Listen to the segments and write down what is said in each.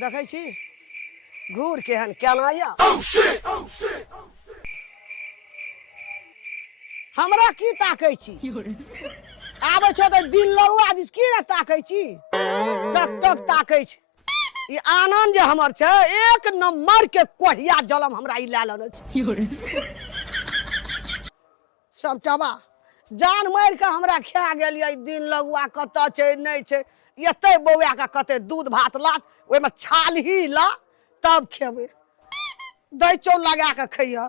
देखै छी घूर केहन केना या हमरा की ताकै छी आबै छ त दिन लौआ दिस की रे ताकै छी टक टक ताकै छी ई आनंद जे हमर छै एक नंबर के कोढ़िया जलम हमरा ई लै लेने छै सबटबा जान मार के हमरा खा गेल ये दिन लौआ कत छै नहीं छै एते बौआ के कते दूध भात लात ओइ में छालही ला तब खेबै दही चौल लगा के खइया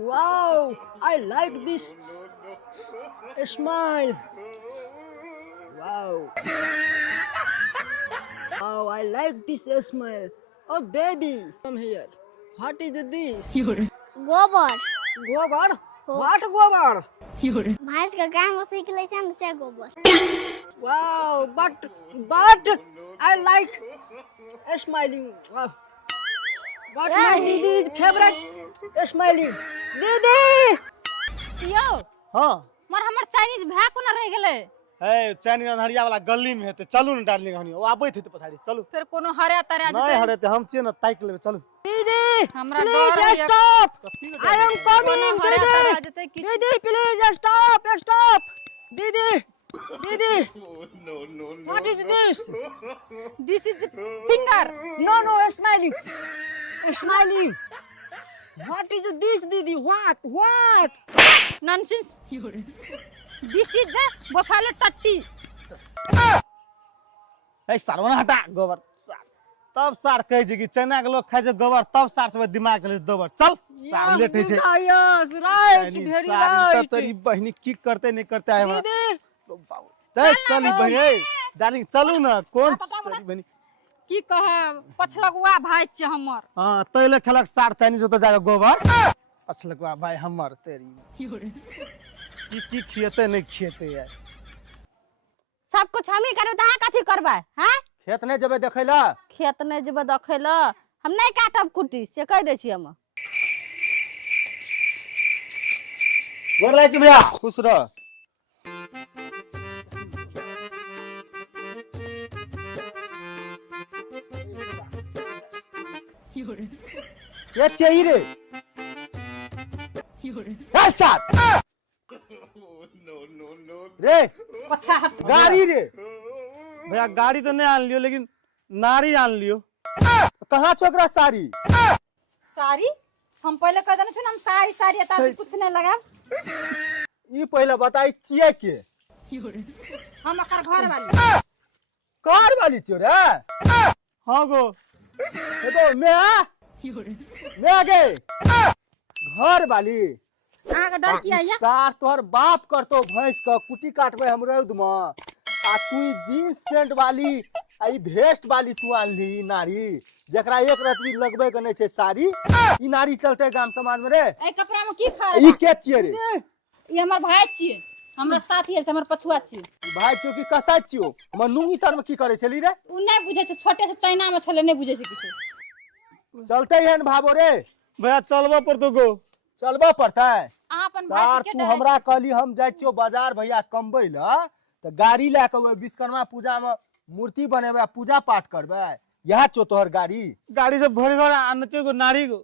Wow, I like this smile. Wow. Oh, I like this smile. Oh, baby, come here. What is this? गोबर Gobar? What gobar? भैंस का काम सीख ले से गोबर Wow, but I like smiling. Wow. But my Didi's favorite smiling. Didi! यो हाँ मोर हमर चाइनीज भै कोना रह गेलै है चाइनीज अंधरिया वाला गली में हेते चलू न डार्लिंग हनी ओ आबैत हेते पछाड़ी चलू फिर कोनो हरे तरे नहीं हरेते हम छिए न ताक लेबे चलू Didi! हमरा Please डर stop! ठीक I am coming, हरे तरे Didi! जते कि Didi, please stop! Didi! What is this? This is finger No, smiling. Smiling. What is this, Didi? What? Nonsense this is buffalo टट्टी है सरवना हटा गोबर सार तब सार कहे छै कि चाइना के लोग खाइ छै गोबर तब सार से दिमाग चले छै दोबर चल सार लेट है छै Yes, right. Very सार right. तेरी बहनी की करते नहीं करते है Didi, चल चल बहनी ए डार्लिंग चलू न कौन तेरी बहनी की कहे पछलगुआ भाई छै हमर हां तैले खेलक सार चाइनीज होते जाके गोबर पछलकवा भाई हमर तेरी की खियते नहीं खियते यार सब कुछ हम ही करू तहाँ कथी करबै हैं खेत नहीं जबे देखैला खेत नहीं जेबै देखै ल हम नहीं काटब कुटी से कह दै छी हम गोर लाग भैया खुश रह ये चाहिए रे ऐसा रे पछा हट गाड़ी रे भैया गाड़ी तो नहीं आन लियो लेकिन नारी आन लियो कहाँ छोकरा साड़ी सारी हम पहले कह देने छी हम सारी एता कुछ नहीं लगा ई पहले बताई चिए के हम एकर घर वाली कार वाली चोरा हाँ गो तो मैं आगे घर वाली आगे डर किया या सार तोहर बाप करतो भैंस का कुटी काटबे हम रौद में आ तू जींस पैंट वाली आ ई वेस्ट वाली तू आनली नारी जकरा एक रात भी लगबे के नहीं छै साड़ी ई नारी चलते गांव समाज में रे ए कपड़ा में की खा ई के छिए रे ये हमर भाई छिए हमरा साथी है हमर पछुआ छिए भाई चौकी कसा छियो हम नुंगी तर में की करे छली रे उ नहीं बुझे छै छोटे से चाइना में छले नहीं बुझे छै किछो चलते हन भाबो रे भैया चलबो पर तो गो चलबो पड़ता है अहाँ अपन भाई सार से के तू हमरा कहली हम जाय छियो बाजार भैया कमबै ल त गाड़ी ले के विश्वकर्मा पूजा में मूर्ति बनेबे पूजा पाठ करबे यह चो तोहर गाड़ी से भर भर आनते को नारी को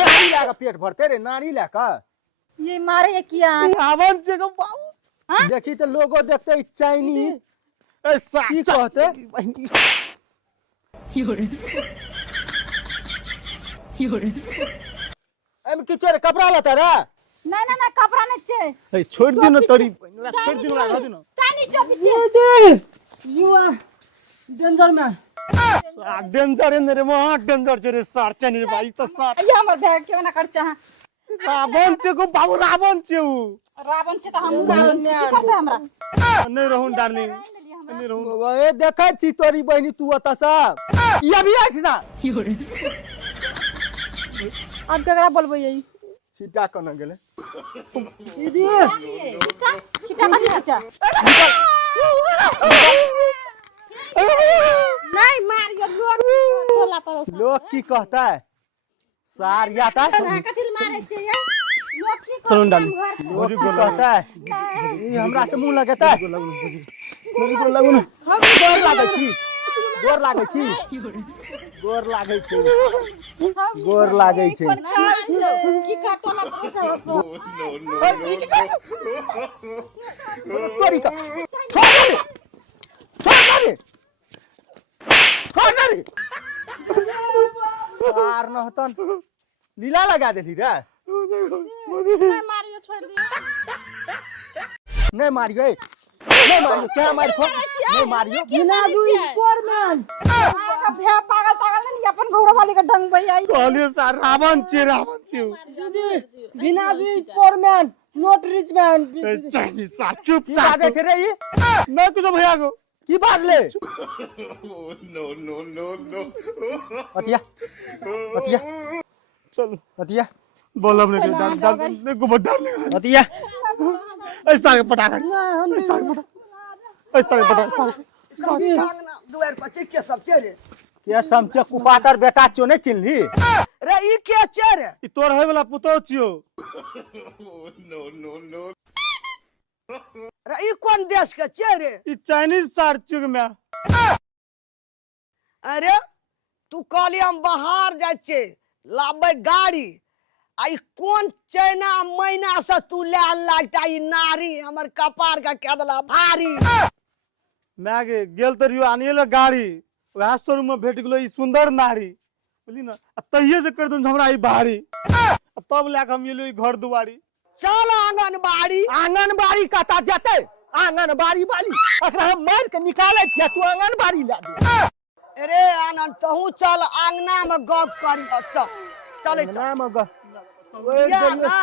नारी ला के पेट भरते रे नारी ला के ये मारे ये किया रावण से को बाऊ देखी तो लोगो देखते चाइनीज की कहते एम किछो रे कपड़ा लता रे नहीं कपड़ा नहीं छे ए छोड़ दी न तोरी छोड़ दी ना दी न चाइनीज टोपी छे you are danger man. Danger है रे मोह डेंजर रे सार चनी भाई तो सार ये हमर बैग के ना कर चाह रावण से को बाबू रावण से उ रावण छे त हम रावण छे की करबे हमरा नहीं रहूं डार्लिंग नहीं रहूं ए देखै छी तोरी बहिनी तू अता सा ये भी आठ ना अब केकरा बोलबो यही छिटा कन गेले Didi, छिटा कथि छिटा नहीं मारियो लोग टोला पर लोग की कहता है सार याता कथि मारे छै ये चलो डाल भौजी को कहता है ई हमरा से मुंह लगेता है भौजी को लगू ना गोर लागै छी गोर लागै छी गोर लागै छी गोर लागै छी की काटोला तोरी का छोड़ दे सार नहतन लीला लगा देली रे मारियो छोड़ दियो नहीं मारियो क्या मारियो नहीं मारियो बिनाजुई फोरमैन आगा भे पागल पागल नहीं अपन घोड़ा वाली का ढंग भई आई कहलियो सार रावण छी दीदी बिनाजुई फोरमैन नॉट रिच मैन चाची सार चुप सार दे छे रे ई मैं कुछ भैया को की बात ले नो अतिया चलो अतिया बोलब ने डाल ने गोबर डाल अतिया ऐसा के पटाखा ऐसा के पटाखा दुआर पर के सब चेरे के समचे कुपातर बेटा चो नहीं चिन्हली रे ई के चेरे ई तोर होय वाला पुतो छियो रे ई कोन देश के चेरे ई चाइनीज सार चुग में अरे तू कहली हम बाहर जाय छे लाबै गाड़ी आई कोन चाइना महीना से तू ले लागता ई नारी हमर कपार का के दला भारी मैं गेल तरियो आनिएला गाड़ी वह शोरूम में भेट गेलो ई सुंदर नारी बोली ना तहिए से कर दूं हमरा ई भारी तब लाके हम एलो ई घर दुआरी चल आंगनबाड़ी कता जते आंगनबाड़ी वाली अखरा हम मार के निकाले छ तू आंगनबाड़ी ला दे अरे आनंद तहू चल आंगना में गप करी चल चले ना मग या ना